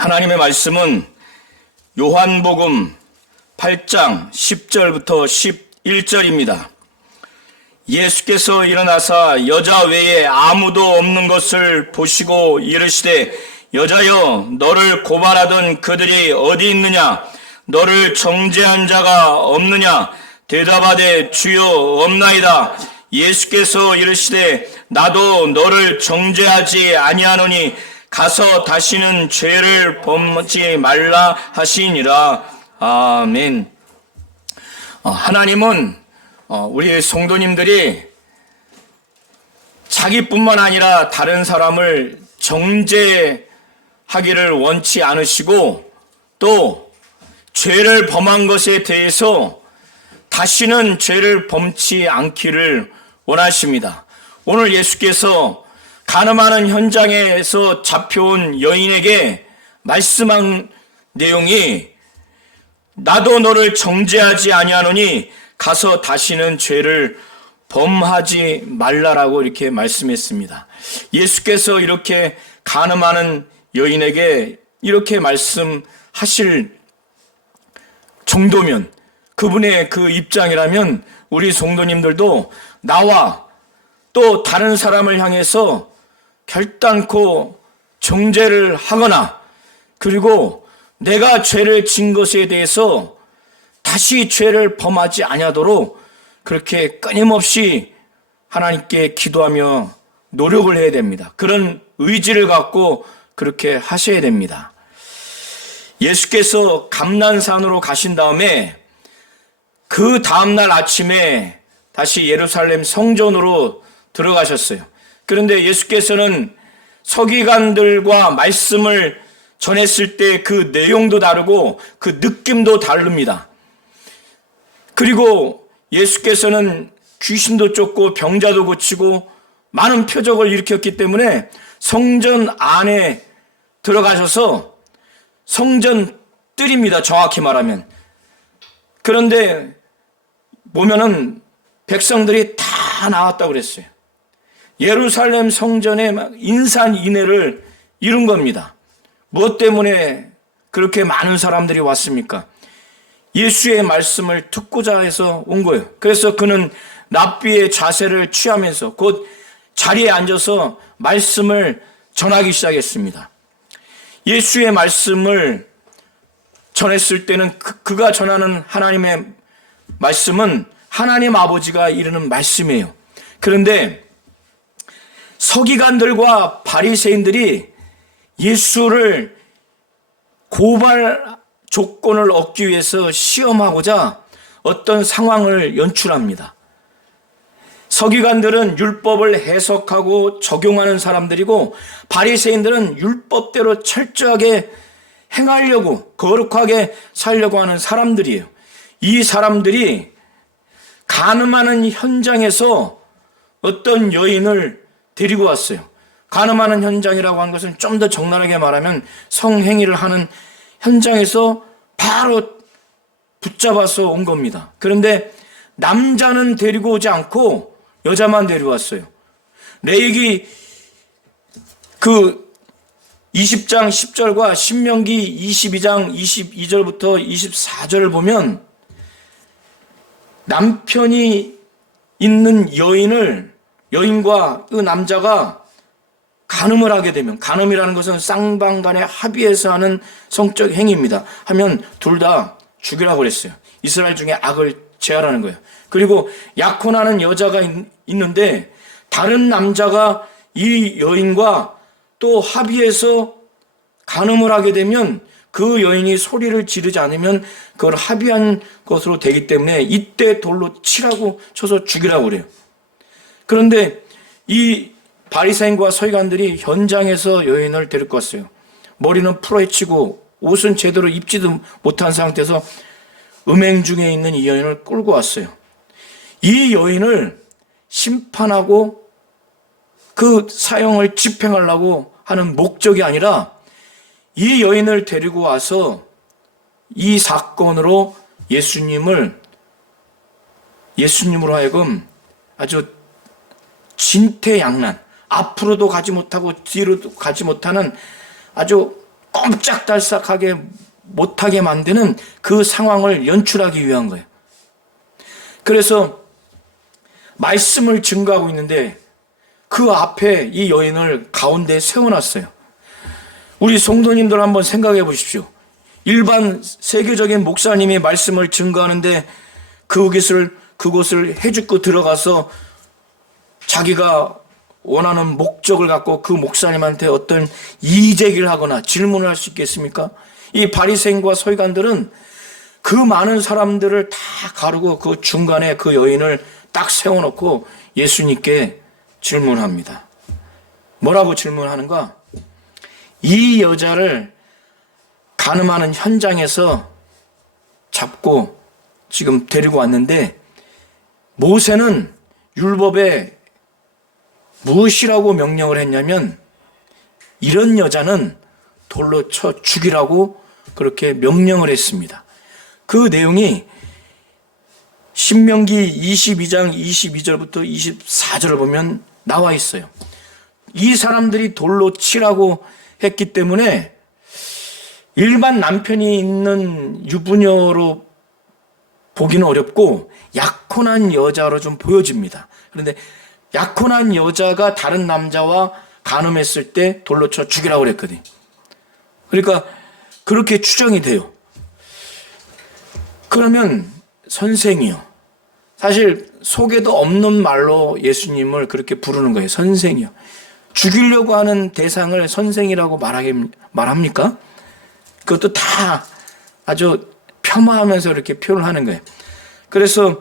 하나님의 말씀은 요한복음 8장 10절부터 11절입니다. 예수께서 일어나사 여자 외에 아무도 없는 것을 보시고 이르시되 여자여 너를 고발하던 그들이 어디 있느냐? 너를 정죄한 자가 없느냐? 대답하되 주여 없나이다. 예수께서 이르시되 나도 너를 정죄하지 아니하노니 가서 다시는 죄를 범하지 말라 하시니라. 아멘. 하나님은 우리 성도님들이 자기뿐만 아니라 다른 사람을 정죄하기를 원치 않으시고 또 죄를 범한 것에 대해서 다시는 죄를 범치 않기를 원하십니다. 오늘 예수께서 가늠하는 현장에서 잡혀온 여인에게 말씀한 내용이 나도 너를 정죄하지 아니하노니 가서 다시는 죄를 범하지 말라라고 이렇게 말씀했습니다. 예수께서 이렇게 가늠하는 여인에게 이렇게 말씀하실 정도면, 그분의 그 입장이라면 우리 성도님들도 나와 또 다른 사람을 향해서 결단코 정죄를 하거나 그리고 내가 죄를 진 것에 대해서 다시 죄를 범하지 아니하도록 그렇게 끊임없이 하나님께 기도하며 노력을 해야 됩니다. 그런 의지를 갖고 그렇게 하셔야 됩니다. 예수께서 감난산으로 가신 다음에 그 다음날 아침에 다시 예루살렘 성전으로 들어가셨어요. 그런데 예수께서는 서기관들과 말씀을 전했을 때 그 내용도 다르고 그 느낌도 다릅니다. 그리고 예수께서는 귀신도 쫓고 병자도 고치고 많은 표적을 일으켰기 때문에 성전 안에 들어가셔서 성전 뜰입니다. 정확히 말하면. 그런데 보면은 백성들이 다 나왔다고 그랬어요. 예루살렘 성전에 막 인산인해를 이룬 겁니다. 무엇 때문에 그렇게 많은 사람들이 왔습니까? 예수의 말씀을 듣고자 해서 온 거예요. 그래서 그는 랍비의 자세를 취하면서 곧 자리에 앉아서 말씀을 전하기 시작했습니다. 예수의 말씀을 전했을 때는 그가 전하는 하나님의 말씀은 하나님 아버지가 이르는 말씀이에요. 그런데 서기관들과 바리새인들이 예수를 고발 조건을 얻기 위해서 시험하고자 어떤 상황을 연출합니다. 서기관들은 율법을 해석하고 적용하는 사람들이고 바리새인들은 율법대로 철저하게 행하려고 거룩하게 살려고 하는 사람들이에요. 이 사람들이 간음하는 현장에서 어떤 여인을 데리고 왔어요. 간음하는 현장이라고 하는 것은 좀 더 적나라하게 말하면 성행위를 하는 현장에서 바로 붙잡아서 온 겁니다. 그런데 남자는 데리고 오지 않고 여자만 데려왔어요. 레위기 그 20장 10절과 신명기 22장 22절부터 24절을 보면 남편이 있는 여인과 그 남자가 간음을 하게 되면, 간음이라는 것은 쌍방간에 합의해서 하는 성적 행위입니다. 하면 둘 다 죽이라고 그랬어요. 이스라엘 중에 악을 제하라는 거예요. 그리고 약혼하는 여자가 있는데 다른 남자가 이 여인과 또 합의해서 간음을 하게 되면 그 여인이 소리를 지르지 않으면 그걸 합의한 것으로 되기 때문에 이때 돌로 치라고 쳐서 죽이라고 그래요. 그런데 이 바리새인과 서기관들이 현장에서 여인을 데리고 왔어요. 머리는 풀어헤치고 옷은 제대로 입지도 못한 상태에서 음행 중에 있는 이 여인을 끌고 왔어요. 이 여인을 심판하고 그 사형을 집행하려고 하는 목적이 아니라 이 여인을 데리고 와서 이 사건으로 예수님으로 하여금 아주 진퇴양난, 앞으로도 가지 못하고 뒤로도 가지 못하는 아주 꼼짝달싹하게 못하게 만드는 그 상황을 연출하기 위한 거예요. 그래서 말씀을 증거하고 있는데 그 앞에 이 여인을 가운데 세워놨어요. 우리 성도님들 한번 생각해 보십시오. 일반 세계적인 목사님이 말씀을 증거하는데 그곳을 해집고 들어가서 자기가 원하는 목적을 갖고 그 목사님한테 어떤 이의제기를 하거나 질문을 할 수 있겠습니까? 이 바리새인과 서기관들은 그 많은 사람들을 다 가르고 그 중간에 그 여인을 딱 세워놓고 예수님께 질문합니다. 뭐라고 질문하는가? 이 여자를 간음하는 현장에서 잡고 지금 데리고 왔는데 모세는 율법에 무엇이라고 명령을 했냐면 이런 여자는 돌로 쳐 죽이라고 그렇게 명령을 했습니다. 그 내용이 신명기 22장 22절부터 24절을 보면 나와 있어요. 이 사람들이 돌로 치라고 했기 때문에 일반 남편이 있는 유부녀로 보기는 어렵고 약혼한 여자로 좀 보여집니다. 그런데 약혼한 여자가 다른 남자와 간음했을 때 돌로 쳐 죽이라고 그랬거든요. 그러니까 그렇게 추정이 돼요. 그러면 선생이요. 사실 속에도 없는 말로 예수님을 그렇게 부르는 거예요. 선생이요. 죽이려고 하는 대상을 선생이라고 말합니까? 그것도 다 아주 폄하하면서 이렇게 표현을 하는 거예요. 그래서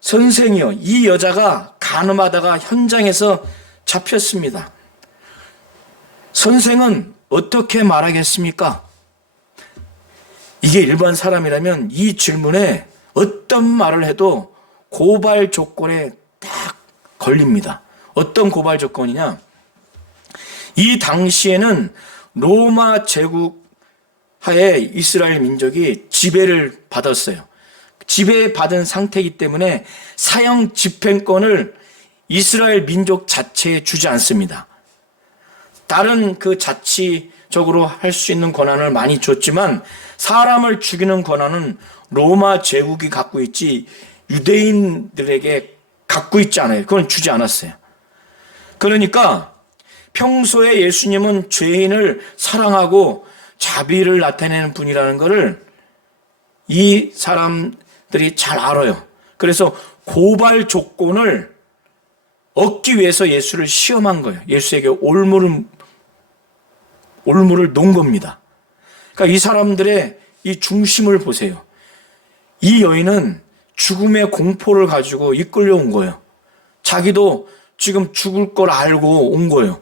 선생이요. 이 여자가 간음하다가 현장에서 잡혔습니다. 선생은 어떻게 말하겠습니까? 이게 일반 사람이라면 이 질문에 어떤 말을 해도 고발 조건에 딱 걸립니다. 어떤 고발 조건이냐? 이 당시에는 로마 제국 하에 이스라엘 민족이 지배를 받았어요. 지배받은 상태이기 때문에 사형 집행권을 이스라엘 민족 자체에 주지 않습니다. 다른 그 자치적으로 할 수 있는 권한을 많이 줬지만 사람을 죽이는 권한은 로마 제국이 갖고 있지 유대인들에게 갖고 있지 않아요. 그건 주지 않았어요. 그러니까 평소에 예수님은 죄인을 사랑하고 자비를 나타내는 분이라는 것을 이 사람들이 잘 알아요. 그래서 고발 조건을 얻기 위해서 예수를 시험한 거예요. 예수에게 올무를 놓은 겁니다. 그러니까 이 사람들의 이 중심을 보세요. 이 여인은 죽음의 공포를 가지고 이끌려온 거예요. 자기도 지금 죽을 걸 알고 온 거예요.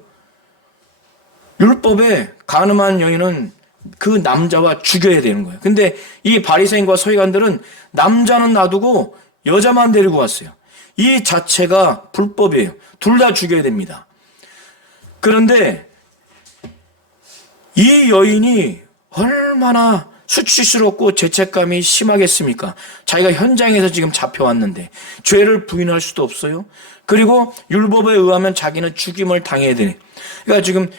율법에 간음한 여인은 그 남자와 죽여야 되는 거예요. 근데 이 바리새인과 서기관들은 남자는 놔두고 여자만 데리고 왔어요. 이 자체가 불법이에요. 둘 다 죽여야 됩니다. 그런데 이 여인이 얼마나 수치스럽고 죄책감이 심하겠습니까? 자기가 현장에서 지금 잡혀왔는데 죄를 부인할 수도 없어요. 그리고 율법에 의하면 자기는 죽임을 당해야 되네. 그러니까 지금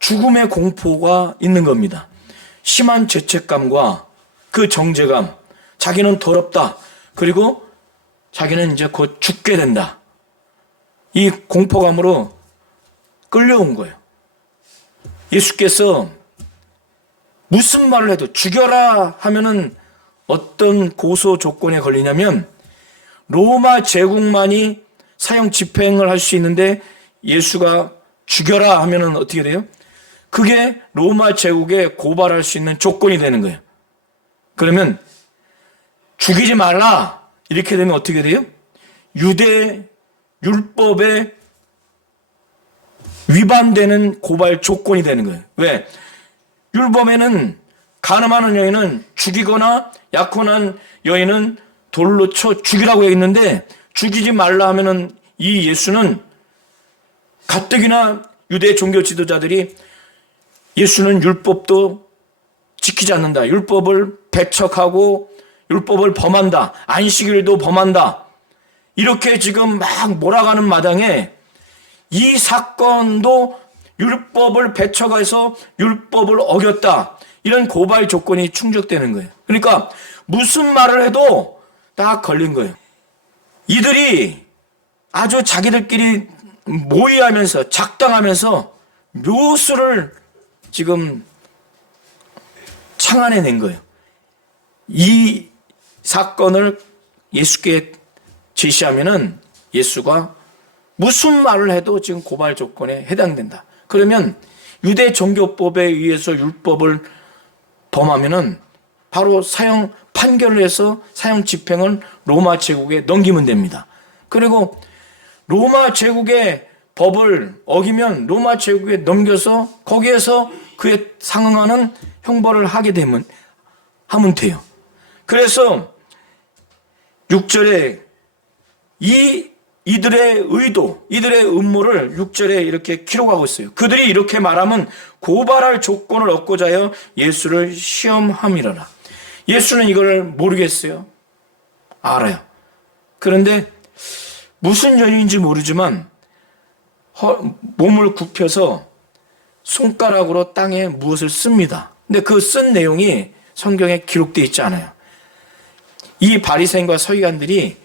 죽음의 공포가 있는 겁니다. 심한 죄책감과 그 정죄감, 자기는 더럽다. 그리고 자기는 이제 곧 죽게 된다. 이 공포감으로 끌려온 거예요. 예수께서 무슨 말을 해도 죽여라 하면은 어떤 고소 조건에 걸리냐면 로마 제국만이 사형 집행을 할 수 있는데 예수가 죽여라 하면은 어떻게 돼요? 그게 로마 제국에 고발할 수 있는 조건이 되는 거예요. 그러면 죽이지 말라 이렇게 되면 어떻게 돼요? 유대 율법에 위반되는 고발 조건이 되는 거예요. 왜? 율법에는 간음하는 여인은 죽이거나 약혼한 여인은 돌로 쳐 죽이라고 했는데 죽이지 말라 하면은 이 예수는 가뜩이나 유대 종교 지도자들이 예수는 율법도 지키지 않는다. 율법을 배척하고 율법을 범한다. 안식일도 범한다. 이렇게 지금 막 몰아가는 마당에 이 사건도 율법을 배척해서 율법을 어겼다. 이런 고발 조건이 충족되는 거예요. 그러니까 무슨 말을 해도 다 걸린 거예요. 이들이 아주 자기들끼리 모의하면서 작당하면서 묘수를 지금 창안해낸 거예요. 이 사건을 예수께 제시하면은 예수가 무슨 말을 해도 지금 고발 조건에 해당된다. 그러면 유대 종교법에 의해서 율법을 범하면은 바로 사형 판결을 해서 사형 집행을 로마 제국에 넘기면 됩니다. 그리고 로마 제국의 법을 어기면 로마 제국에 넘겨서 거기에서 그에 상응하는 형벌을 하면 돼요. 그래서 6절에 이들의 의도, 이들의 음모를 6절에 이렇게 기록하고 있어요. 그들이 이렇게 말하면 고발할 조건을 얻고자 하여 예수를 시험함이라라. 예수는 이걸 모르겠어요. 알아요. 그런데 무슨 연유인지 모르지만 몸을 굽혀서 손가락으로 땅에 무엇을 씁니다. 근데 그 쓴 내용이 성경에 기록되어 있지 않아요. 이 바리새인과 서기관들이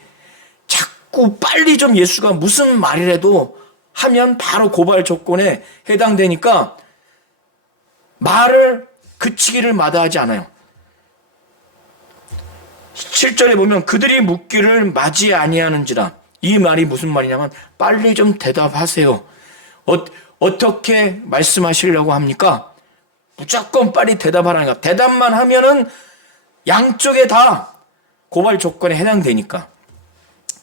자꾸 빨리 좀 예수가 무슨 말이라도 하면 바로 고발 조건에 해당되니까 말을 그치기를 마다하지 않아요. 7절에 보면 그들이 묻기를 맞이 아니하는지라. 이 말이 무슨 말이냐면 빨리 좀 대답하세요. 어떻게 말씀하시려고 합니까? 무조건 빨리 대답하라니까. 대답만 하면은 양쪽에 다 고발 조건에 해당되니까.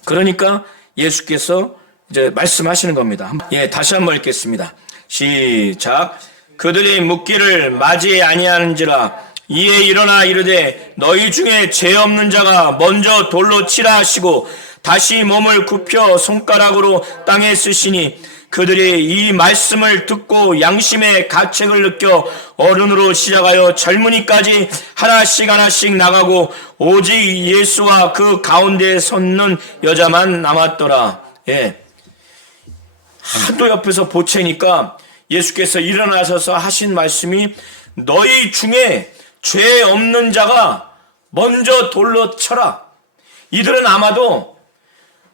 그러니까 예수께서 이제 말씀하시는 겁니다. 다시 한번 읽겠습니다. 시작. 그들이 묻기를 맞이 아니하는지라. 이에 일어나 이르되 너희 중에 죄 없는 자가 먼저 돌로 치라 하시고 다시 몸을 굽혀 손가락으로 땅에 쓰시니 그들이 이 말씀을 듣고 양심의 가책을 느껴 어른으로 시작하여 젊은이까지 하나씩 나가고 오직 예수와 그 가운데에 섰는 여자만 남았더라. 하도 옆에서 보채니까 예수께서 일어나셔서 하신 말씀이 너희 중에 죄 없는 자가 먼저 돌로 쳐라. 이들은 아마도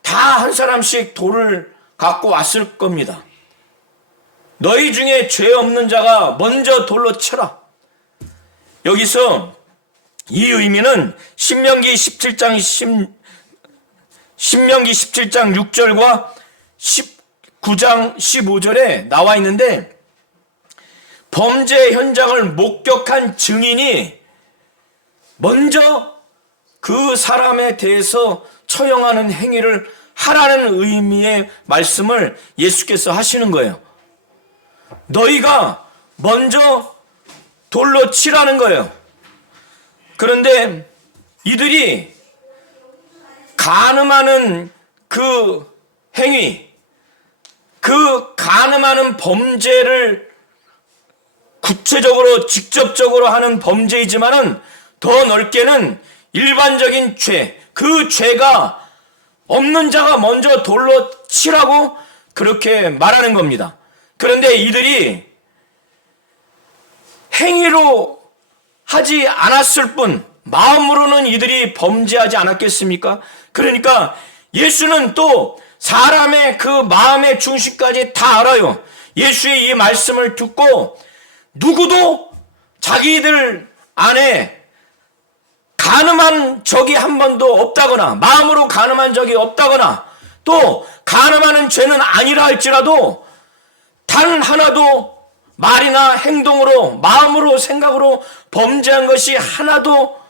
다 한 사람씩 돌을 갖고 왔을 겁니다. 너희 중에 죄 없는 자가 먼저 돌로 쳐라. 여기서 이 의미는 신명기 17장 6절과 19장 15절에 나와 있는데 범죄 현장을 목격한 증인이 먼저 그 사람에 대해서 처형하는 행위를 하라는 의미의 말씀을 예수께서 하시는 거예요. 너희가 먼저 돌로 치라는 거예요. 그런데 이들이 간음하는 그 행위, 그 간음하는 범죄를 구체적으로 직접적으로 하는 범죄이지만은 더 넓게는 일반적인 죄, 그 죄가 없는 자가 먼저 돌로 치라고 그렇게 말하는 겁니다. 그런데 이들이 행위로 하지 않았을 뿐 마음으로는 이들이 범죄하지 않았겠습니까? 그러니까 예수는 또 사람의 그 마음의 중심까지 다 알아요. 예수의 이 말씀을 듣고 누구도 자기들 안에 간음한 적이 한 번도 없다거나 마음으로 간음한 적이 없다거나 또 간음하는 죄는 아니라 할지라도 단 하나도 말이나 행동으로 마음으로 생각으로 범죄한 것이 하나도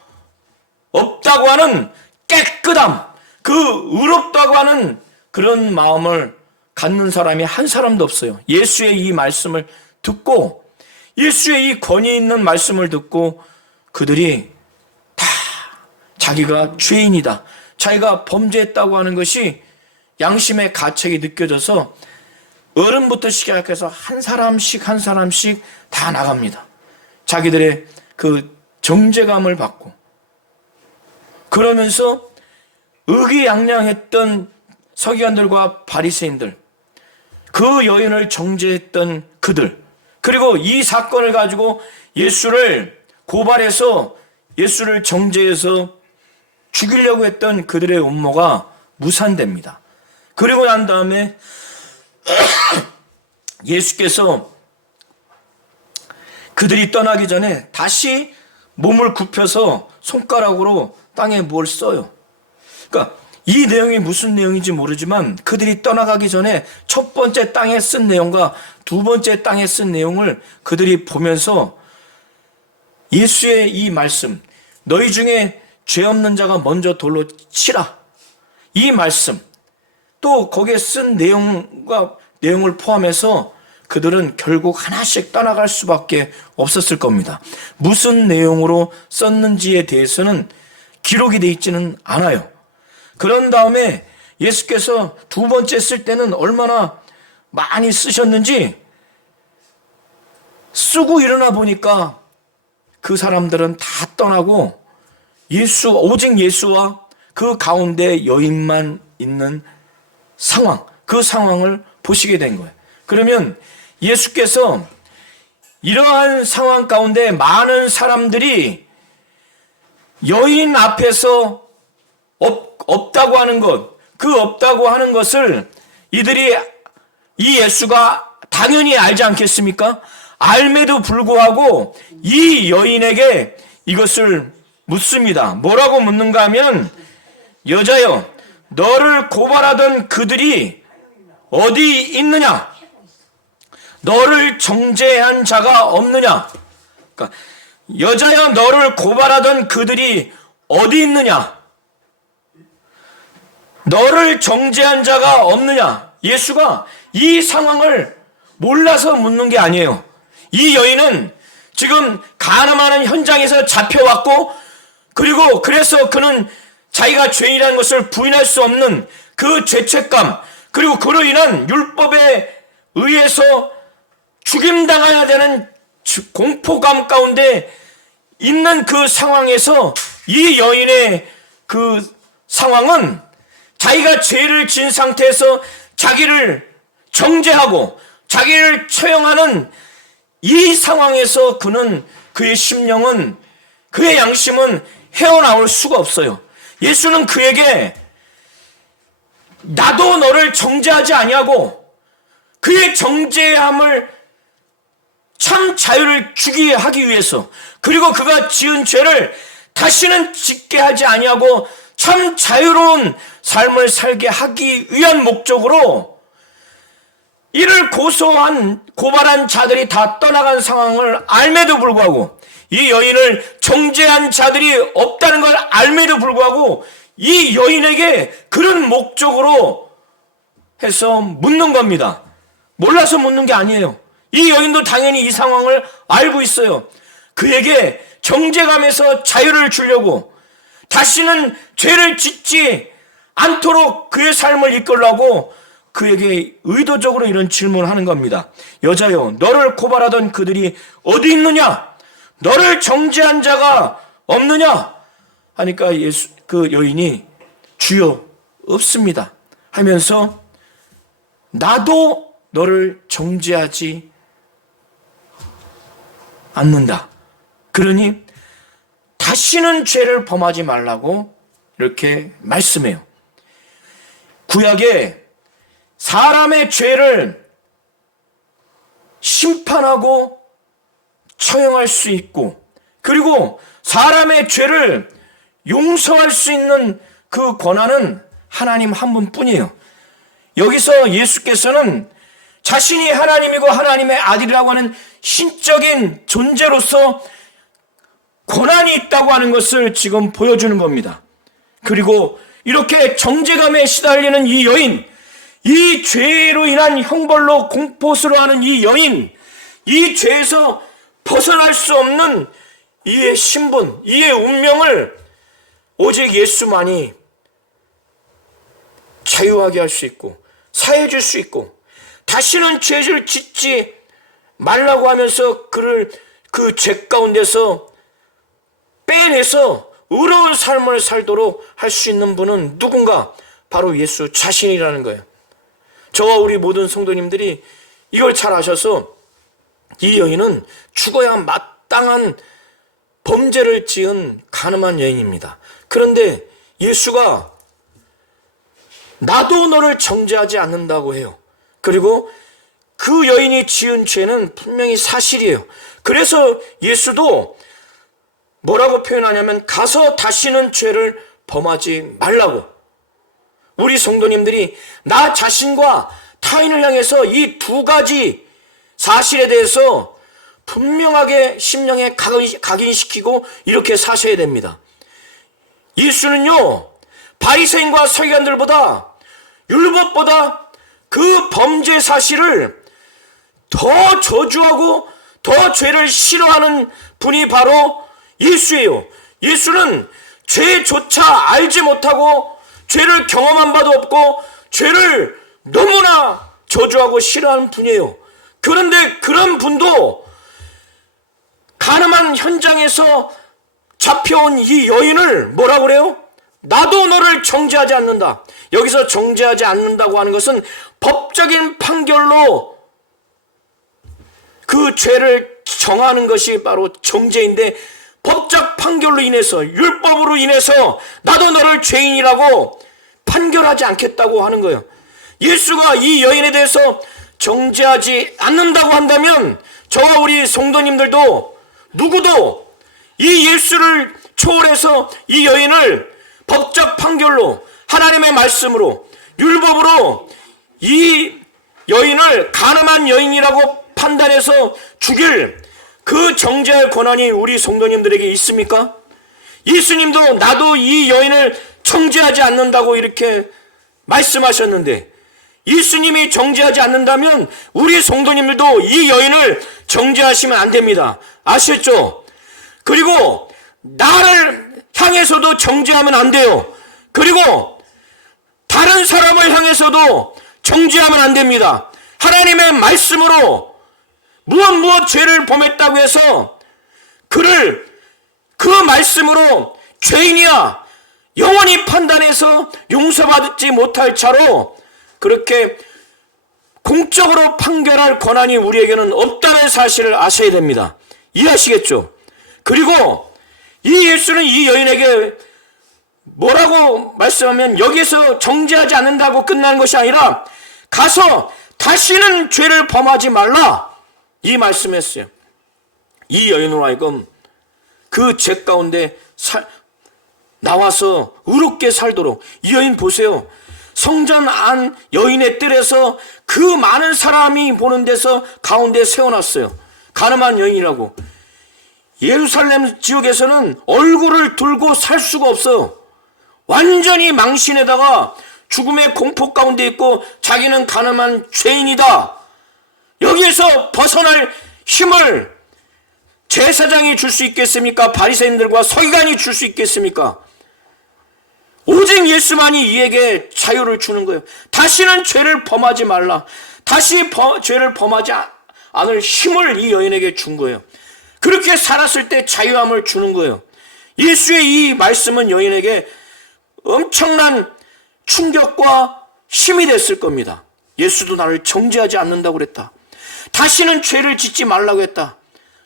없다고 하는 깨끗함, 그 의롭다고 하는 그런 마음을 갖는 사람이 한 사람도 없어요. 예수의 이 말씀을 듣고 예수의 이 권위 있는 말씀을 듣고 그들이 다 자기가 죄인이다, 자기가 범죄했다고 하는 것이 양심의 가책이 느껴져서 어른부터 시작해서 한 사람씩 다 나갑니다. 자기들의 그 정죄감을 받고 그러면서 의기양양했던 서기관들과 바리새인들, 그 여인을 정죄했던 그들, 그리고 이 사건을 가지고 예수를 고발해서 예수를 정죄해서 죽이려고 했던 그들의 음모가 무산됩니다. 그리고 난 다음에 예수께서 그들이 떠나기 전에 다시 몸을 굽혀서 손가락으로 땅에 뭘 써요. 그러니까 이 내용이 무슨 내용인지 모르지만 그들이 떠나가기 전에 첫 번째 땅에 쓴 내용과 두 번째 땅에 쓴 내용을 그들이 보면서 예수의 이 말씀, 너희 중에 죄 없는 자가 먼저 돌로 치라, 이 말씀, 또 거기에 쓴 내용을 포함해서 그들은 결국 하나씩 떠나갈 수밖에 없었을 겁니다. 무슨 내용으로 썼는지에 대해서는 기록이 되어 있지는 않아요. 그런 다음에 예수께서 두 번째 쓸 때는 얼마나 많이 쓰셨는지 쓰고 일어나 보니까 그 사람들은 다 떠나고 오직 예수와 그 가운데 여인만 있는 상황, 그 상황을 보시게 된 거예요. 그러면 예수께서 이러한 상황 가운데 많은 사람들이 여인 앞에서 없다고 하는 것, 그 없다고 하는 것을 이 예수가 당연히 알지 않겠습니까? 알매도 불구하고 이 여인에게 이것을 묻습니다. 뭐라고 묻는가 하면, 여자여, 너를 고발하던 그들이 어디 있느냐? 너를 정죄한 자가 없느냐? 그러니까 여자여, 너를 고발하던 그들이 어디 있느냐? 너를 정죄한 자가 없느냐? 예수가 이 상황을 몰라서 묻는 게 아니에요. 이 여인은 지금 간음하는 현장에서 잡혀왔고, 그리고 그래서 그는 자기가 죄인이라는 것을 부인할 수 없는 그 죄책감, 그리고 그로 인한 율법에 의해서 죽임당해야 되는 공포감 가운데 있는 그 상황에서 이 여인의 그 상황은 자기가 죄를 진 상태에서 자기를 정죄하고 자기를 처형하는 이 상황에서 그의 심령은, 그의 양심은 헤어나올 수가 없어요. 예수는 그에게 나도 너를 정죄하지 아니하고 그의 정죄함을 참 자유를 주게 하기 위해서, 그리고 그가 지은 죄를 다시는 짓게 하지 아니하고 참 자유로운 삶을 살게 하기 위한 목적으로 이를 고발한 자들이 다 떠나간 상황을 알매도 불구하고, 이 여인을 정죄한 자들이 없다는 걸 알매도 불구하고 이 여인에게 그런 목적으로 해서 묻는 겁니다. 몰라서 묻는 게 아니에요. 이 여인도 당연히 이 상황을 알고 있어요. 그에게 정죄감에서 자유를 주려고, 다시는 죄를 짓지 않도록 그의 삶을 이끌라고 그에게 의도적으로 이런 질문을 하는 겁니다. 여자여, 너를 고발하던 그들이 어디 있느냐? 너를 정죄한 자가 없느냐? 하니까 그 여인이 주여, 없습니다 하면서 나도 너를 정죄하지 않는다. 그러니 다시는 죄를 범하지 말라고 이렇게 말씀해요. 구약에 사람의 죄를 심판하고 처형할 수 있고, 그리고 사람의 죄를 용서할 수 있는 그 권한은 하나님 한 분뿐이에요. 여기서 예수께서는 자신이 하나님이고 하나님의 아들이라고 하는 신적인 존재로서 권한이 있다고 하는 것을 지금 보여주는 겁니다. 그리고 이렇게 정죄감에 시달리는 이 여인, 이 죄로 인한 형벌로 공포스러워하는 이 여인, 이 죄에서 벗어날 수 없는 이의 신분, 이의 운명을 오직 예수만이 자유하게 할 수 있고 사해 줄 수 있고, 다시는 죄를 짓지 말라고 하면서 그를 그 죄 가운데서 빼내서 의로운 삶을 살도록 할 수 있는 분은 누군가? 바로 예수 자신이라는 거예요. 저와 우리 모든 성도님들이 이걸 잘 아셔서 이 여인은 죽어야 마땅한 범죄를 지은 가늠한 여인입니다. 그런데 예수가 나도 너를 정죄하지 않는다고 해요. 그리고 그 여인이 지은 죄는 분명히 사실이에요. 그래서 예수도 뭐라고 표현하냐면 가서 다시는 죄를 범하지 말라고. 우리 성도님들이 나 자신과 타인을 향해서 이 두 가지 사실에 대해서 분명하게 심령에 각인시키고 이렇게 사셔야 됩니다. 예수는요, 바리새인과 서기관들보다, 율법보다 그 범죄 사실을 더 저주하고 더 죄를 싫어하는 분이 바로 예수예요. 예수는 죄조차 알지 못하고 죄를 경험한 바도 없고 죄를 너무나 저주하고 싫어하는 분이에요. 그런데 그런 분도 가늠한 현장에서 잡혀온 이 여인을 뭐라고 그래요? 나도 너를 정죄하지 않는다. 여기서 정죄하지 않는다고 하는 것은 법적인 판결로 그 죄를 정하는 것이 바로 정죄인데, 법적 판결로 인해서, 율법으로 인해서 나도 너를 죄인이라고 판결하지 않겠다고 하는 거예요. 예수가 이 여인에 대해서 정죄하지 않는다고 한다면 저와 우리 성도님들도 누구도 이 예수를 초월해서 이 여인을 법적 판결로, 하나님의 말씀으로, 율법으로 이 여인을 가늠한 여인이라고 판단해서 죽일 그 정죄할 권한이 우리 성도님들에게 있습니까? 예수님도 나도 이 여인을 정죄하지 않는다고 이렇게 말씀하셨는데, 예수님이 정죄하지 않는다면 우리 성도님들도 이 여인을 정죄하시면 안 됩니다. 아시겠죠? 그리고 나를 향해서도 정죄하면 안 돼요. 그리고 다른 사람을 향해서도 정죄하면 안 됩니다. 하나님의 말씀으로 무엇 죄를 범했다고 해서 그를 그 말씀으로 죄인이야 영원히 판단해서 용서받지 못할 차로 그렇게 공적으로 판결할 권한이 우리에게는 없다는 사실을 아셔야 됩니다. 이해하시겠죠? 그리고 이 예수는 이 여인에게 뭐라고 말씀하면 여기서 정죄하지 않는다고 끝나는 것이 아니라 가서 다시는 죄를 범하지 말라, 이 말씀했어요. 이 여인으로 하여금 그 죄 가운데 나와서 의롭게 살도록. 이 여인 보세요. 성전 안 여인의 뜰에서 그 많은 사람이 보는 데서 가운데 세워놨어요. 가늠한 여인이라고. 예루살렘 지역에서는 얼굴을 들고 살 수가 없어요. 완전히 망신에다가 죽음의 공포 가운데 있고 자기는 가늠한 죄인이다. 여기에서 벗어날 힘을 제사장이 줄 수 있겠습니까? 바리새인들과 서기관이 줄 수 있겠습니까? 오직 예수만이 이에게 자유를 주는 거예요. 다시는 죄를 범하지 말라. 다시 죄를 범하지 않을 힘을 이 여인에게 준 거예요. 그렇게 살았을 때 자유함을 주는 거예요. 예수의 이 말씀은 여인에게 엄청난 충격과 힘이 됐을 겁니다. 예수도 나를 정죄하지 않는다고 그랬다. 다시는 죄를 짓지 말라고 했다.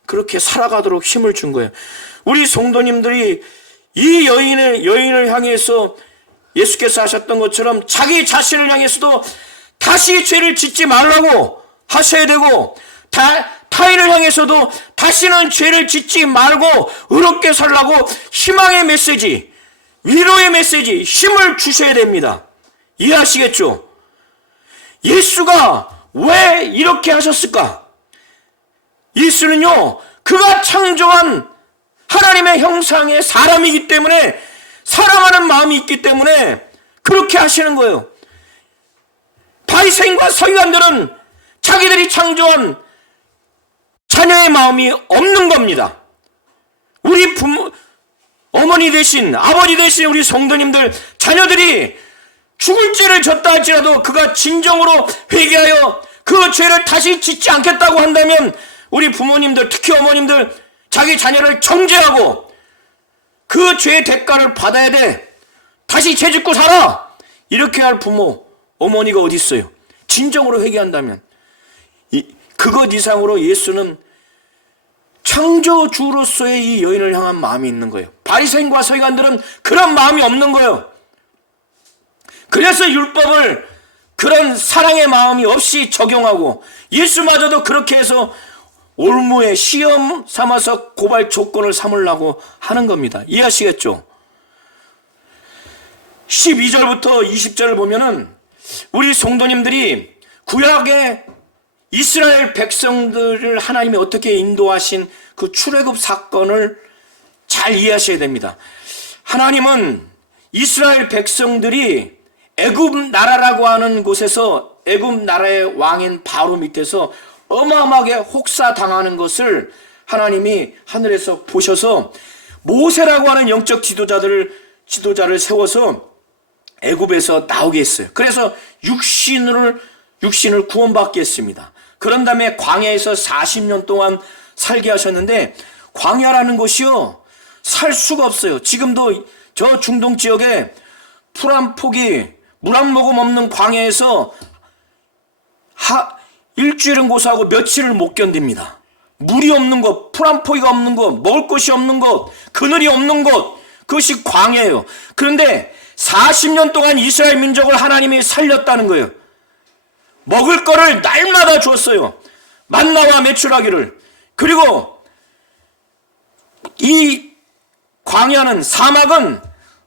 그렇게 살아가도록 힘을 준 거예요. 우리 성도님들이 이 여인을 향해서 예수께서 하셨던 것처럼 자기 자신을 향해서도 다시 죄를 짓지 말라고 하셔야 되고, 타인을 향해서도 다시는 죄를 짓지 말고 의롭게 살라고 희망의 메시지, 위로의 메시지, 힘을 주셔야 됩니다. 이해하시겠죠? 예수가 왜 이렇게 하셨을까? 예수는요, 그가 창조한 하나님의 형상의 사람이기 때문에, 사랑하는 마음이 있기 때문에 그렇게 하시는 거예요. 바리새인과 서기관들은 자기들이 창조한 자녀의 마음이 없는 겁니다. 우리 부모, 어머니 대신, 아버지 대신 우리 성도님들, 자녀들이 죽을 죄를 졌다 할지라도 그가 진정으로 회개하여 그 죄를 다시 짓지 않겠다고 한다면, 우리 부모님들, 특히 어머님들, 자기 자녀를 정죄하고 그 죄의 대가를 받아야 돼. 다시 죄 짓고 살아. 이렇게 할 부모, 어머니가 어디 있어요? 진정으로 회개한다면. 그것 이상으로 예수는 창조주로서의 이 여인을 향한 마음이 있는 거예요. 바리새인과 서기관들은 그런 마음이 없는 거예요. 그래서 율법을 그런 사랑의 마음이 없이 적용하고 예수마저도 그렇게 해서 올무에 시험 삼아서 고발 조건을 삼으려고 하는 겁니다. 이해하시겠죠? 12절부터 20절을 보면은 우리 성도님들이 구약의 이스라엘 백성들을 하나님이 어떻게 인도하신 그 출애굽 사건을 잘 이해하셔야 됩니다. 하나님은 이스라엘 백성들이 애굽 나라라고 하는 곳에서 애굽 나라의 왕인 바로 밑에서 어마어마하게 혹사당하는 것을 하나님이 하늘에서 보셔서 모세라고 하는 영적 지도자를 세워서 애굽에서 나오게 했어요. 그래서 육신을 구원받게 했습니다. 그런 다음에 광야에서 40년 동안 살게 하셨는데 광야라는 곳이요 살 수가 없어요. 지금도 저 중동 지역에 풀 한 폭이 물 한 모금 없는 광야에서 일주일은 고사하고 며칠을 못 견딥니다. 물이 없는 곳, 풀 한 포기가 없는 곳, 먹을 것이 없는 곳, 그늘이 없는 곳, 그것이 광야예요. 그런데 40년 동안 이스라엘 민족을 하나님이 살렸다는 거예요. 먹을 거를 날마다 주었어요. 만나와 메추라기를. 그리고 이 광야는, 사막은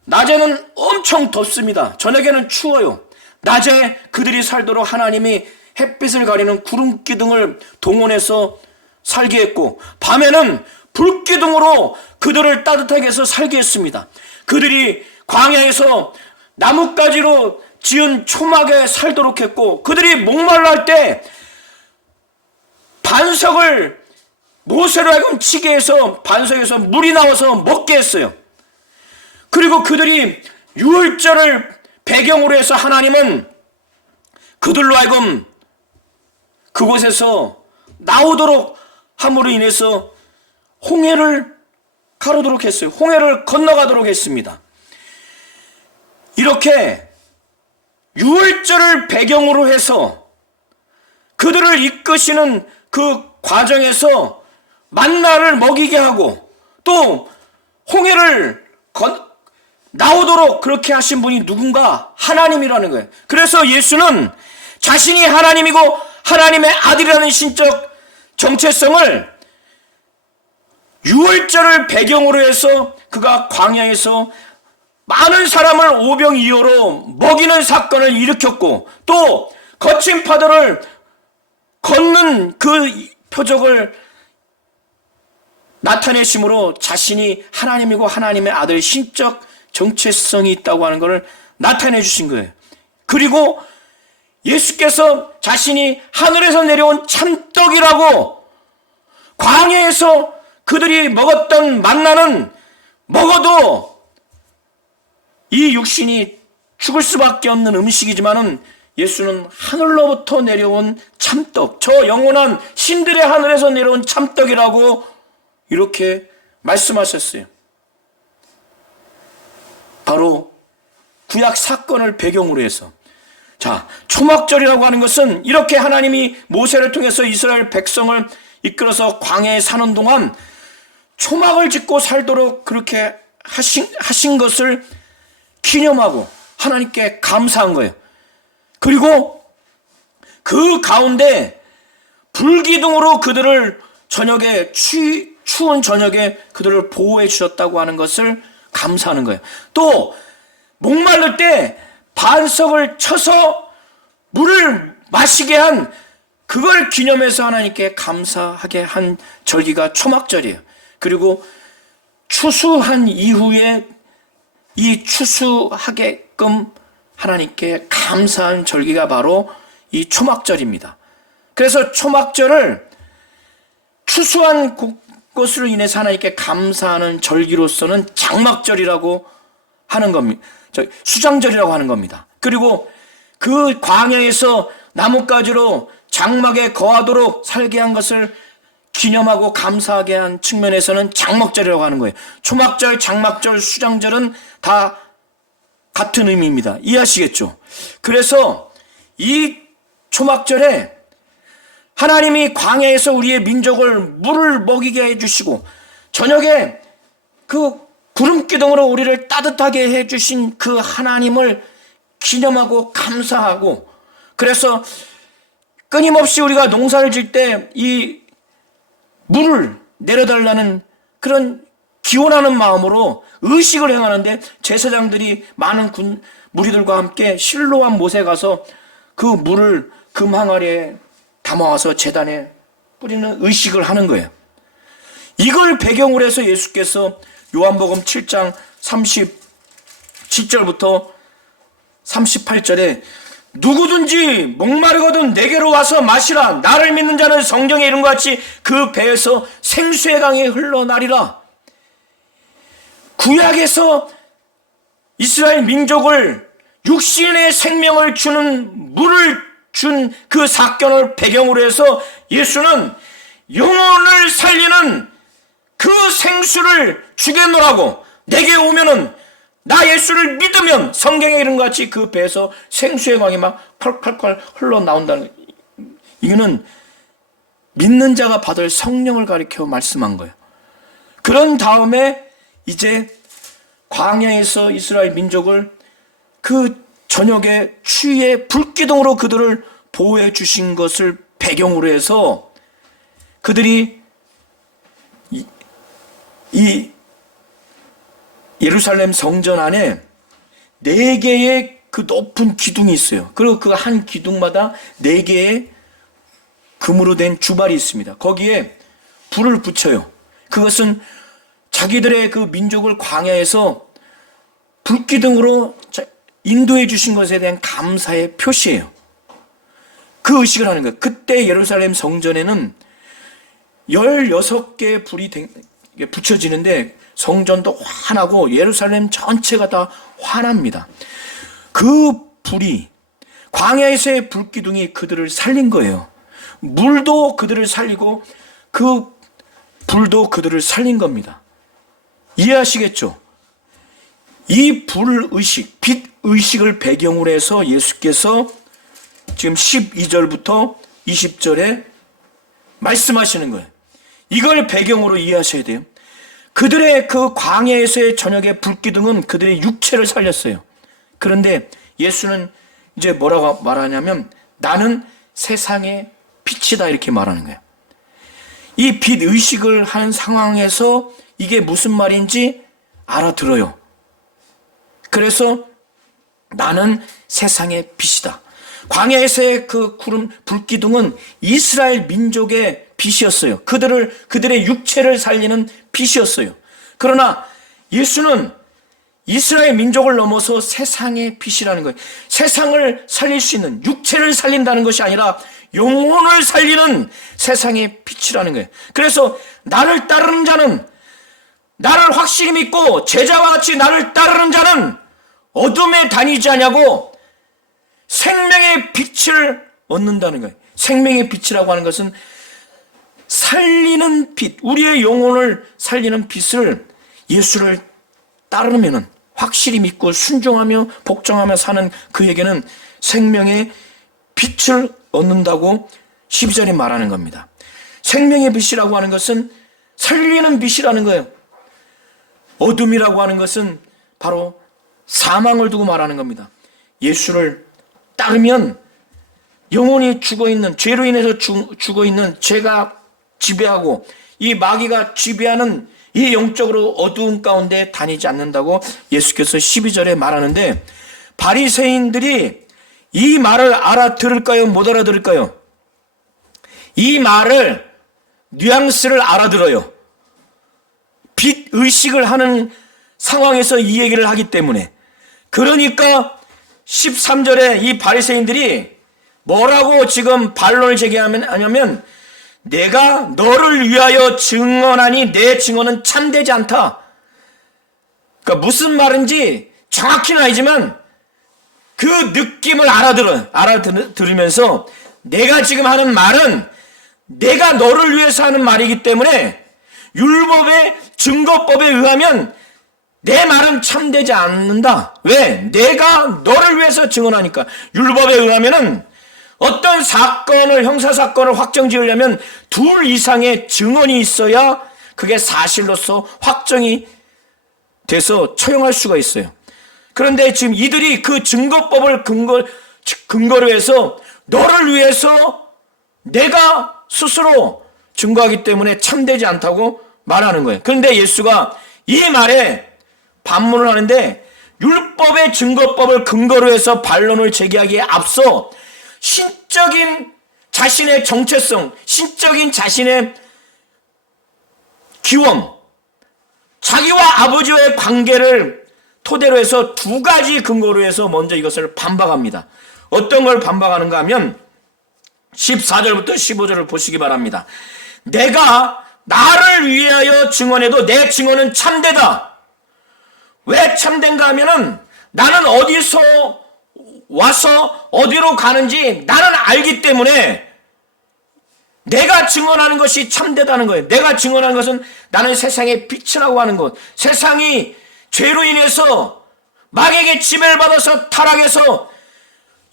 낮에는 엄청 덥습니다. 저녁에는 추워요. 낮에 그들이 살도록 하나님이 햇빛을 가리는 구름기둥을 동원해서 살게 했고 밤에는 불기둥으로 그들을 따뜻하게 해서 살게 했습니다. 그들이 광야에서 나뭇가지로 지은 초막에 살도록 했고 그들이 목말라 할 때 반석을 모세로 하여금 치게 해서 반석에서 물이 나와서 먹게 했어요. 그리고 그들이 유월절을 배경으로 해서 하나님은 그들로 하여금 그곳에서 나오도록 함으로 인해서 홍해를 가르도록 했어요. 홍해를 건너가도록 했습니다. 이렇게 유월절을 배경으로 해서 그들을 이끄시는 그 과정에서 만나를 먹이게 하고 또 홍해를 나오도록 그렇게 하신 분이 누군가? 하나님이라는 거예요. 그래서 예수는 자신이 하나님이고 하나님의 아들이라는 신적 정체성을 유월절을 배경으로 해서 그가 광야에서 많은 사람을 오병이어로 먹이는 사건을 일으켰고 또 거친 파도를 걷는 그 표적을 나타내심으로 자신이 하나님이고 하나님의 아들 신적 정체성이 있다고 하는 것을 나타내 주신 거예요. 그리고 예수께서 자신이 하늘에서 내려온 참떡이라고 광야에서 그들이 먹었던 만나는 먹어도 이 육신이 죽을 수밖에 없는 음식이지만은 예수는 하늘로부터 내려온 참떡, 저 영원한 신들의 하늘에서 내려온 참떡이라고 이렇게 말씀하셨어요. 바로 구약 사건을 배경으로 해서. 자, 초막절이라고 하는 것은 이렇게 하나님이 모세를 통해서 이스라엘 백성을 이끌어서 광야에 사는 동안 초막을 짓고 살도록 그렇게 하신 것을 기념하고 하나님께 감사한 거예요. 그리고 그 가운데 불기둥으로 그들을 저녁에 추운 저녁에 그들을 보호해 주셨다고 하는 것을 감사하는 거예요. 또 목마를 때 반석을 쳐서 물을 마시게 한 그걸 기념해서 하나님께 감사하게 한 절기가 초막절이에요. 그리고 추수한 이후에 이 추수하게끔 하나님께 감사한 절기가 바로 이 초막절입니다. 그래서 초막절을 추수한 것으로 인해서 하나님께 감사하는 절기로서는 장막절이라고 하는 겁니다. 수장절이라고 하는 겁니다. 그리고 그 광야에서 나뭇가지로 장막에 거하도록 살게 한 것을 기념하고 감사하게 한 측면에서는 장막절이라고 하는 거예요. 초막절, 장막절, 수장절은 다 같은 의미입니다. 이해하시겠죠? 그래서 이 초막절에 하나님이 광야에서 우리의 민족을 물을 먹이게 해주시고 저녁에 그 구름기둥으로 우리를 따뜻하게 해주신 그 하나님을 기념하고 감사하고, 그래서 끊임없이 우리가 농사를 질 때 이 물을 내려달라는 그런 기원하는 마음으로 의식을 행하는데, 제사장들이 많은 무리들과 함께 실로암 못에 가서 그 물을 금 항아리에 담아와서 제단에 뿌리는 의식을 하는 거예요. 이걸 배경으로 해서 예수께서 요한복음 7장 37절부터 38절에 누구든지 목마르거든 내게로 와서 마시라. 나를 믿는 자는 성경의 이름과 같이 그 배에서 생수의 강이 흘러나리라. 구약에서 이스라엘 민족을 육신의 생명을 주는 물을 준 그 사건을 배경으로 해서 예수는 영혼을 살리는 그 생수를 주겠노라고, 내게 오면은 나 예수를 믿으면 성경의 이름과 같이 그 배에서 생수의 강이 막 펄펄펄 흘러나온다는, 이거는 믿는 자가 받을 성령을 가리켜 말씀한 거예요. 그런 다음에 이제 광야에서 이스라엘 민족을 그 저녁에 추위의 불기둥으로 그들을 보호해 주신 것을 배경으로 해서 그들이 이 예루살렘 성전 안에 4개의 그 높은 기둥이 있어요. 그리고 그 한 기둥마다 4개의 금으로 된 주발이 있습니다. 거기에 불을 붙여요. 그것은 자기들의 그 민족을 광야에서 불기둥으로 인도해 주신 것에 대한 감사의 표시예요. 그 의식을 하는 거예요. 그때 예루살렘 성전에는 16개의 불이 붙여지는데 성전도 환하고 예루살렘 전체가 다 환합니다. 그 불이, 광야에서의 불기둥이 그들을 살린 거예요. 물도 그들을 살리고 그 불도 그들을 살린 겁니다. 이해하시겠죠? 이 불의식, 빛의식을 배경으로 해서 예수께서 지금 12절부터 20절에 말씀하시는 거예요. 이걸 배경으로 이해하셔야 돼요. 그들의 그 광야에서의 저녁의 불기둥은 그들의 육체를 살렸어요. 그런데 예수는 이제 뭐라고 말하냐면 나는 세상의 빛이다 이렇게 말하는 거예요. 이 빛의식을 하는 상황에서 이게 무슨 말인지 알아들어요. 그래서 나는 세상의 빛이다. 광야에서의 그 구름 불기둥은 이스라엘 민족의 빛이었어요. 그들의 육체를 살리는 빛이었어요. 그러나 예수는 이스라엘 민족을 넘어서 세상의 빛이라는 거예요. 세상을 살릴 수 있는, 육체를 살린다는 것이 아니라 영혼을 살리는 세상의 빛이라는 거예요. 그래서 나를 따르는 자는, 나를 확실히 믿고 제자와 같이 나를 따르는 자는 어둠에 다니지 않냐고 생명의 빛을 얻는다는 거예요. 생명의 빛이라고 하는 것은 살리는 빛, 우리의 영혼을 살리는 빛을 예수를 따르면은 확실히 믿고 순종하며 복종하며 사는 그에게는 생명의 빛을 얻는다고 12절에 말하는 겁니다. 생명의 빛이라고 하는 것은 살리는 빛이라는 거예요. 어둠이라고 하는 것은 바로 사망을 두고 말하는 겁니다. 예수를 따르면 영혼이 죽어있는, 죄로 인해서 죽어있는 죄가 지배하고 이 마귀가 지배하는 이 영적으로 어두운 가운데 다니지 않는다고 예수께서 12절에 말하는데, 바리새인들이 이 말을 알아들을까요? 못 알아들을까요? 이 말을, 뉘앙스를 알아들어요. 빛의식을 하는 상황에서 이 얘기를 하기 때문에. 그러니까 13절에 이 바리새인들이 뭐라고 지금 반론을 제기하냐면, 내가 너를 위하여 증언하니 내 증언은 참되지 않다. 그러니까 무슨 말인지 정확히는 아니지만 그 느낌을 알아들으면서 내가 지금 하는 말은 내가 너를 위해서 하는 말이기 때문에 율법의 증거법에 의하면 내 말은 참되지 않는다. 왜? 내가 너를 위해서 증언하니까. 율법에 의하면은 어떤 사건을, 형사사건을 확정지으려면 둘 이상의 증언이 있어야 그게 사실로서 확정이 돼서 처형할 수가 있어요. 그런데 지금 이들이 그 증거법을 근거로 해서 너를 위해서 내가 스스로 증거하기 때문에 참되지 않다고 말하는 거예요. 그런데 예수가 이 말에 반문을 하는데 율법의 증거법을 근거로 해서 반론을 제기하기에 앞서 신적인 자신의 정체성, 신적인 자신의 기원, 자기와 아버지와의 관계를 토대로 해서 두 가지 근거로 해서 먼저 이것을 반박합니다. 어떤 걸 반박하는가 하면 14절부터 15절을 보시기 바랍니다. 내가 나를 위하여 증언해도 내 증언은 참되다. 왜 참된가 하면은 나는 어디서 와서 어디로 가는지 나는 알기 때문에 내가 증언하는 것이 참되다는 거예요. 내가 증언하는 것은 나는 세상의 빛이라고 하는 것. 세상이 죄로 인해서 마귀에게 지배를 받아서 타락해서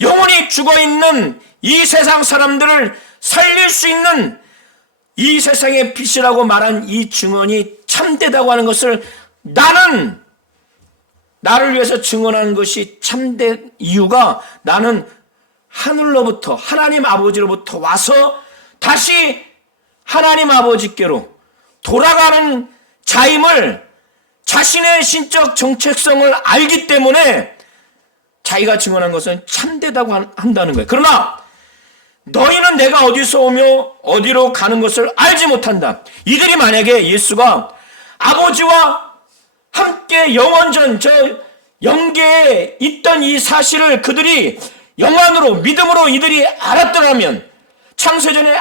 영원히 죽어있는 이 세상 사람들을 살릴 수 있는 이 세상의 빛이라고 말한 이 증언이 참되다고 하는 것을 나를 위해서 증언하는 것이 참된 이유가 나는 하늘로부터 하나님 아버지로부터 와서 다시 하나님 아버지께로 돌아가는 자임을 자신의 신적 정체성을 알기 때문에 자기가 증언한 것은 참되다고 한다는 거예요. 그러나 너희는 내가 어디서 오며 어디로 가는 것을 알지 못한다. 이들이 만약에 예수가 아버지와 함께 영원전 저 영계에 있던 이 사실을 그들이 영안으로 믿음으로 이들이 알았더라면 창세전에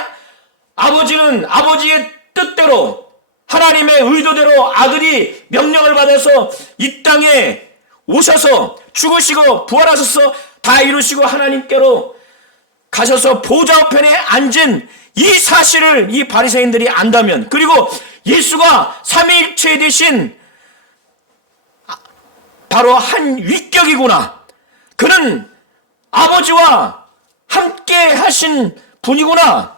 아버지는 아버지의 뜻대로 하나님의 의도대로 아들이 명령을 받아서 이 땅에 오셔서 죽으시고 부활하셔서 다 이루시고 하나님께로 가셔서 보좌 우편에 앉은 이 사실을 이 바리새인들이 안다면, 그리고 예수가 삼위일체 되신 바로 한 위격이구나, 그는 아버지와 함께 하신 분이구나,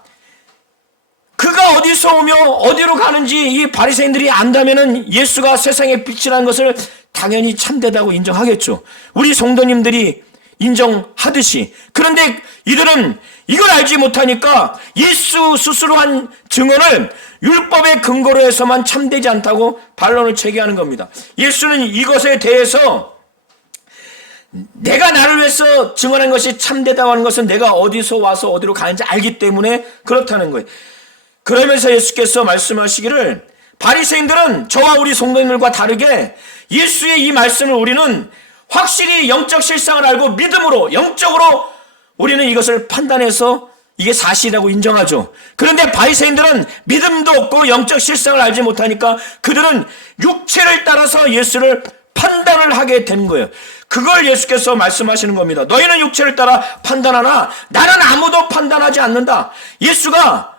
그가 어디서 오며 어디로 가는지 이 바리새인들이 안다면은 예수가 세상의 빛이라는 것을 당연히 참되다고 인정하겠죠. 우리 성도님들이 인정하듯이. 그런데 이들은 이걸 알지 못하니까 예수 스스로 한 증언을 율법의 근거로 해서만 참되지 않다고 반론을 제기하는 겁니다. 예수는 이것에 대해서 내가 나를 위해서 증언한 것이 참되다고 하는 것은 내가 어디서 와서 어디로 가는지 알기 때문에 그렇다는 거예요. 그러면서 예수께서 말씀하시기를 바리새인들은 저와 우리 성도님들과 다르게 예수의 이 말씀을 우리는 확실히 영적 실상을 알고 믿음으로 영적으로 우리는 이것을 판단해서 이게 사실이라고 인정하죠. 그런데 바리새인들은 믿음도 없고 영적 실상을 알지 못하니까 그들은 육체를 따라서 예수를 판단을 하게 된 거예요. 그걸 예수께서 말씀하시는 겁니다. 너희는 육체를 따라 판단하나 나는 아무도 판단하지 않는다. 예수가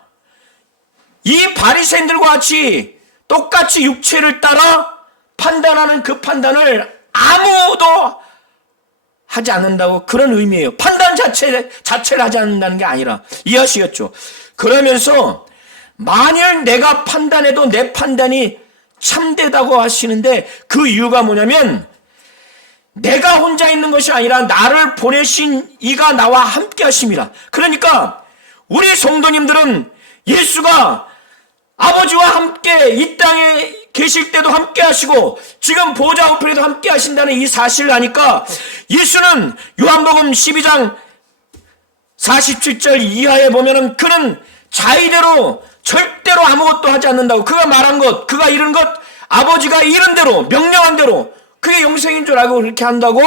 이 바리새인들과 같이 똑같이 육체를 따라 판단하는 그 판단을 아무도 하지 않는다고, 그런 의미예요. 판단 자체를 하지 않는다는 게 아니라, 이해하시겠죠? 그러면서 만일 내가 판단해도 내 판단이 참되다고 하시는데 그 이유가 뭐냐면 내가 혼자 있는 것이 아니라 나를 보내신 이가 나와 함께 하심이라. 그러니까 우리 성도님들은 예수가 아버지와 함께 이 땅에 계실 때도 함께 하시고 지금 보좌 우편에도 함께 하신다는 이 사실을 아니까 예수는 요한복음 12장 47절 이하에 보면은 그는 자의대로 절대로 아무것도 하지 않는다고, 그가 말한 것, 그가 이룬 것, 아버지가 이룬 대로 명령한 대로 그게 영생인 줄 알고 그렇게 한다고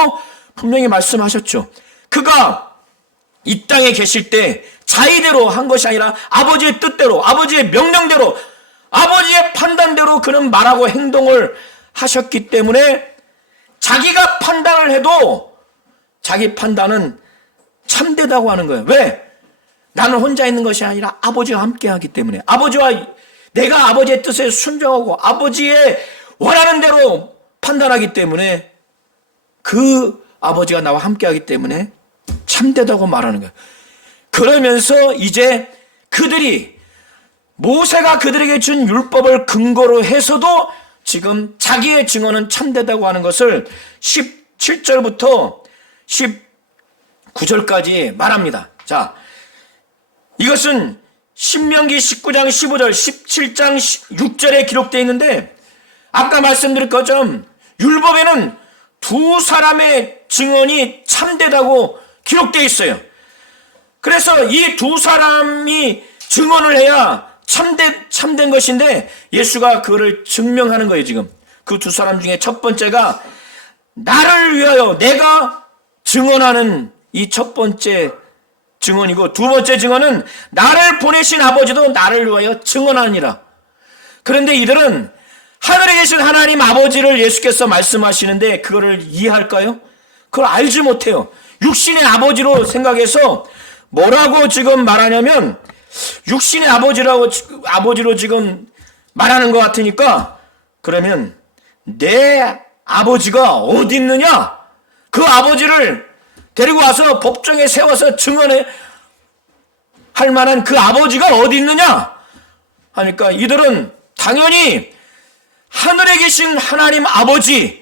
분명히 말씀하셨죠. 그가 이 땅에 계실 때 자의대로 한 것이 아니라 아버지의 뜻대로, 아버지의 명령대로, 아버지의 판단대로 그는 말하고 행동을 하셨기 때문에 자기가 판단을 해도 자기 판단은 참되다고 하는 거예요. 왜? 나는 혼자 있는 것이 아니라 아버지와 함께 하기 때문에, 내가 아버지의 뜻에 순종하고 아버지의 원하는 대로 판단하기 때문에 그 아버지가 나와 함께 하기 때문에 참되다고 말하는 거예요. 그러면서 이제 그들이 모세가 그들에게 준 율법을 근거로 해서도 지금 자기의 증언은 참되다고 하는 것을 17절부터 19절까지 말합니다. 자, 이것은 신명기 19장 15절, 17장 6절에 기록되어 있는데 아까 말씀드린 것처럼 율법에는 두 사람의 증언이 참되다고 기록되어 있어요. 그래서 이 두 사람이 증언을 해야 참된 것인데 예수가 그거를 증명하는 거예요. 지금 그 두 사람 중에 첫 번째가 나를 위하여 내가 증언하는 이 첫 번째 증언이고, 두 번째 증언은 나를 보내신 아버지도 나를 위하여 증언하니라. 그런데 이들은 하늘에 계신 하나님 아버지를 예수께서 말씀하시는데 그거를 이해할까요? 그걸 알지 못해요. 육신의 아버지로 생각해서 뭐라고 지금 말하냐면 육신의 아버지로 지금 말하는 것 같으니까, 그러면 내 아버지가 어디 있느냐? 그 아버지를 데리고 와서 법정에 세워서 증언해 할 만한 그 아버지가 어디 있느냐? 하니까 이들은 당연히 하늘에 계신 하나님 아버지,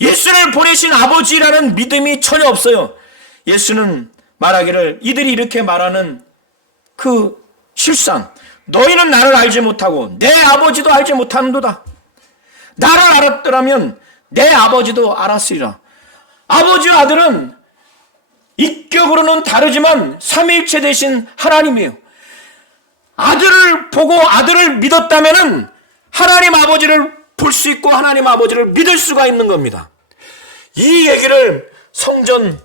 예수를 보내신 아버지라는 믿음이 전혀 없어요. 예수는 말하기를, 이들이 이렇게 말하는 그 실상, 너희는 나를 알지 못하고 내 아버지도 알지 못하는도다. 나를 알았더라면 내 아버지도 알았으리라. 아버지와 아들은 인격으로는 다르지만 삼위일체 되신 하나님이에요. 아들을 보고 아들을 믿었다면 하나님 아버지를 볼 수 있고 하나님 아버지를 믿을 수가 있는 겁니다. 이 얘기를 성전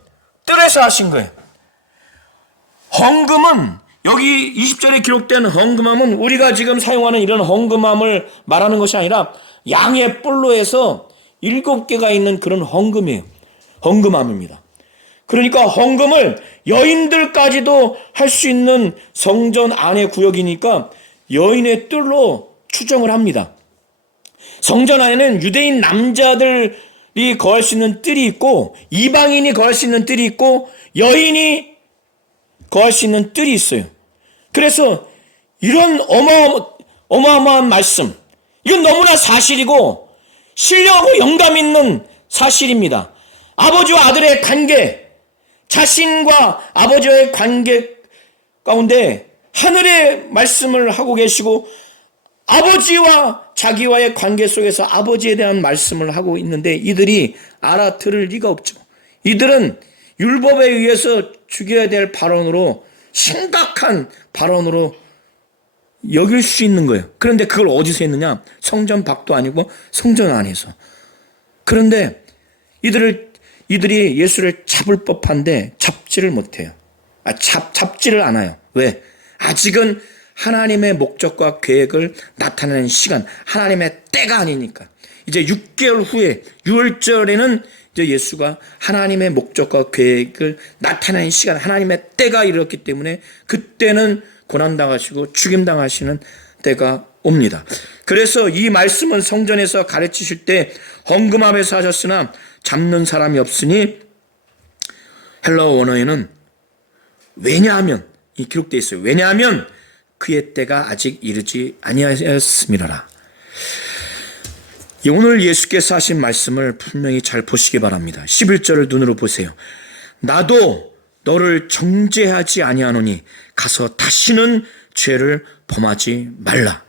뜰에서 하신 거예요. 헌금은, 여기 20절에 기록된 헌금함은 우리가 지금 사용하는 이런 헌금함을 말하는 것이 아니라 양의 뿔로 해서 7개가 있는 그런 헌금이에요. 헌금함입니다. 그러니까 헌금을 여인들까지도 할 수 있는 성전 안의 구역이니까 여인의 뜰로 추정을 합니다. 성전 안에는 유대인 남자들이 거할 수 있는 뜰이 있고 이방인이 거할 수 있는 뜰이 있고 여인이 거할 수 있는 뜰이 있어요. 그래서 이런 어마어마한 말씀, 이건 너무나 사실이고 신령하고 영감 있는 사실입니다. 아버지와 아들의 관계, 자신과 아버지와의 관계 가운데 하늘의 말씀을 하고 계시고 아버지와 자기와의 관계 속에서 아버지에 대한 말씀을 하고 있는데 이들이 알아들을 리가 없죠. 이들은 율법에 의해서 죽여야 될 발언으로, 심각한 발언으로 여길 수 있는 거예요. 그런데 그걸 어디서 했느냐? 성전 밖도 아니고 성전 안에서. 그런데 이들이 예수를 잡을 법한데 잡지를 못해요. 잡지를 않아요. 왜? 아직은 하나님의 목적과 계획을 나타내는 시간, 하나님의 때가 아니니까. 이제 6개월 후에 6월절에는 이제 예수가 하나님의 목적과 계획을 나타내는 시간, 하나님의 때가 이르렀기 때문에 그때는 고난당하시고 죽임당하시는 때가 옵니다. 그래서 이 말씀은 성전에서 가르치실 때 헌금함에서 하셨으나 잡는 사람이 없으니, 헬라어 원어에는 왜냐하면 이 기록되어 있어요. 왜냐하면 그의 때가 아직 이르지 아니하였음이라라. 오늘 예수께서 하신 말씀을 분명히 잘 보시기 바랍니다. 11절을 눈으로 보세요. 나도 너를 정죄하지 아니하노니 가서 다시는 죄를 범하지 말라.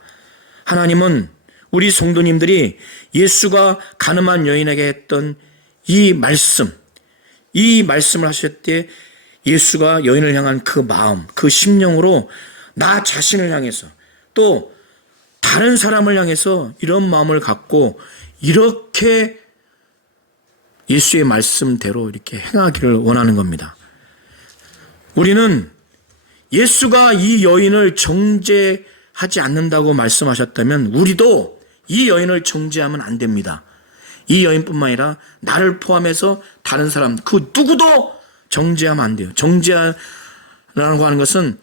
하나님은 우리 성도님들이 예수가 가늠한 여인에게 했던 이 말씀을 하실 때 예수가 여인을 향한 그 마음, 그 심령으로 나 자신을 향해서 또 다른 사람을 향해서 이런 마음을 갖고 이렇게 예수의 말씀대로 이렇게 행하기를 원하는 겁니다. 우리는 예수가 이 여인을 정죄하지 않는다고 말씀하셨다면 우리도 이 여인을 정죄하면 안 됩니다. 이 여인뿐만 아니라 나를 포함해서 다른 사람, 그 누구도 정죄하면 안 돼요. 정죄라고 하는 것은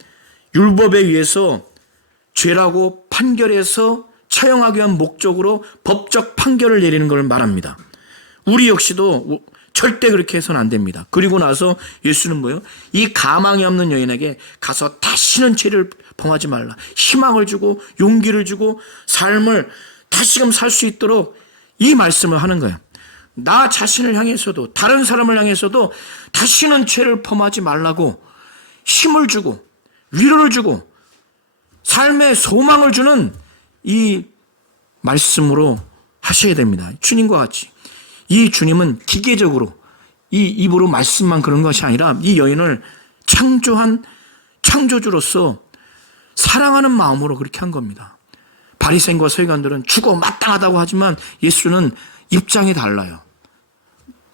율법에 의해서 죄라고 판결해서 처형하기 위한 목적으로 법적 판결을 내리는 걸 말합니다. 우리 역시도 절대 그렇게 해서는 안 됩니다. 그리고 나서 예수는 뭐예요? 이 가망이 없는 여인에게 가서 다시는 죄를 범하지 말라. 희망을 주고 용기를 주고 삶을 다시금 살 수 있도록 이 말씀을 하는 거예요. 나 자신을 향해서도 다른 사람을 향해서도 다시는 죄를 범하지 말라고 힘을 주고 위로를 주고 삶의 소망을 주는 이 말씀으로 하셔야 됩니다. 주님과 같이. 이 주님은 기계적으로 이 입으로 말씀만 그런 것이 아니라 이 여인을 창조한 창조주로서 사랑하는 마음으로 그렇게 한 겁니다. 바리새인과 서기관들은 죽어 마땅하다고 하지만 예수는 입장이 달라요.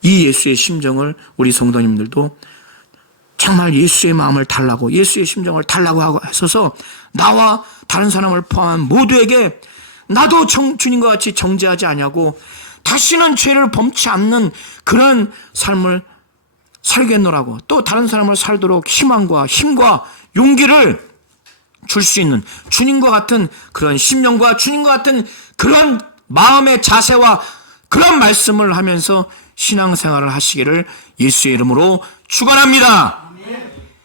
이 예수의 심정을 우리 성도님들도 정말 예수의 마음을 달라고 예수의 심정을 달라고 하셔서 나와 다른 사람을 포함한 모두에게 나도 주님과 같이 정죄하지 아니하고 다시는 죄를 범치 않는 그런 삶을 살겠노라고 또 다른 사람을 살도록 희망과 힘과 용기를 줄 수 있는 주님과 같은 그런 심령과 주님과 같은 그런 마음의 자세와 그런 말씀을 하면서 신앙생활을 하시기를 예수의 이름으로 축원합니다.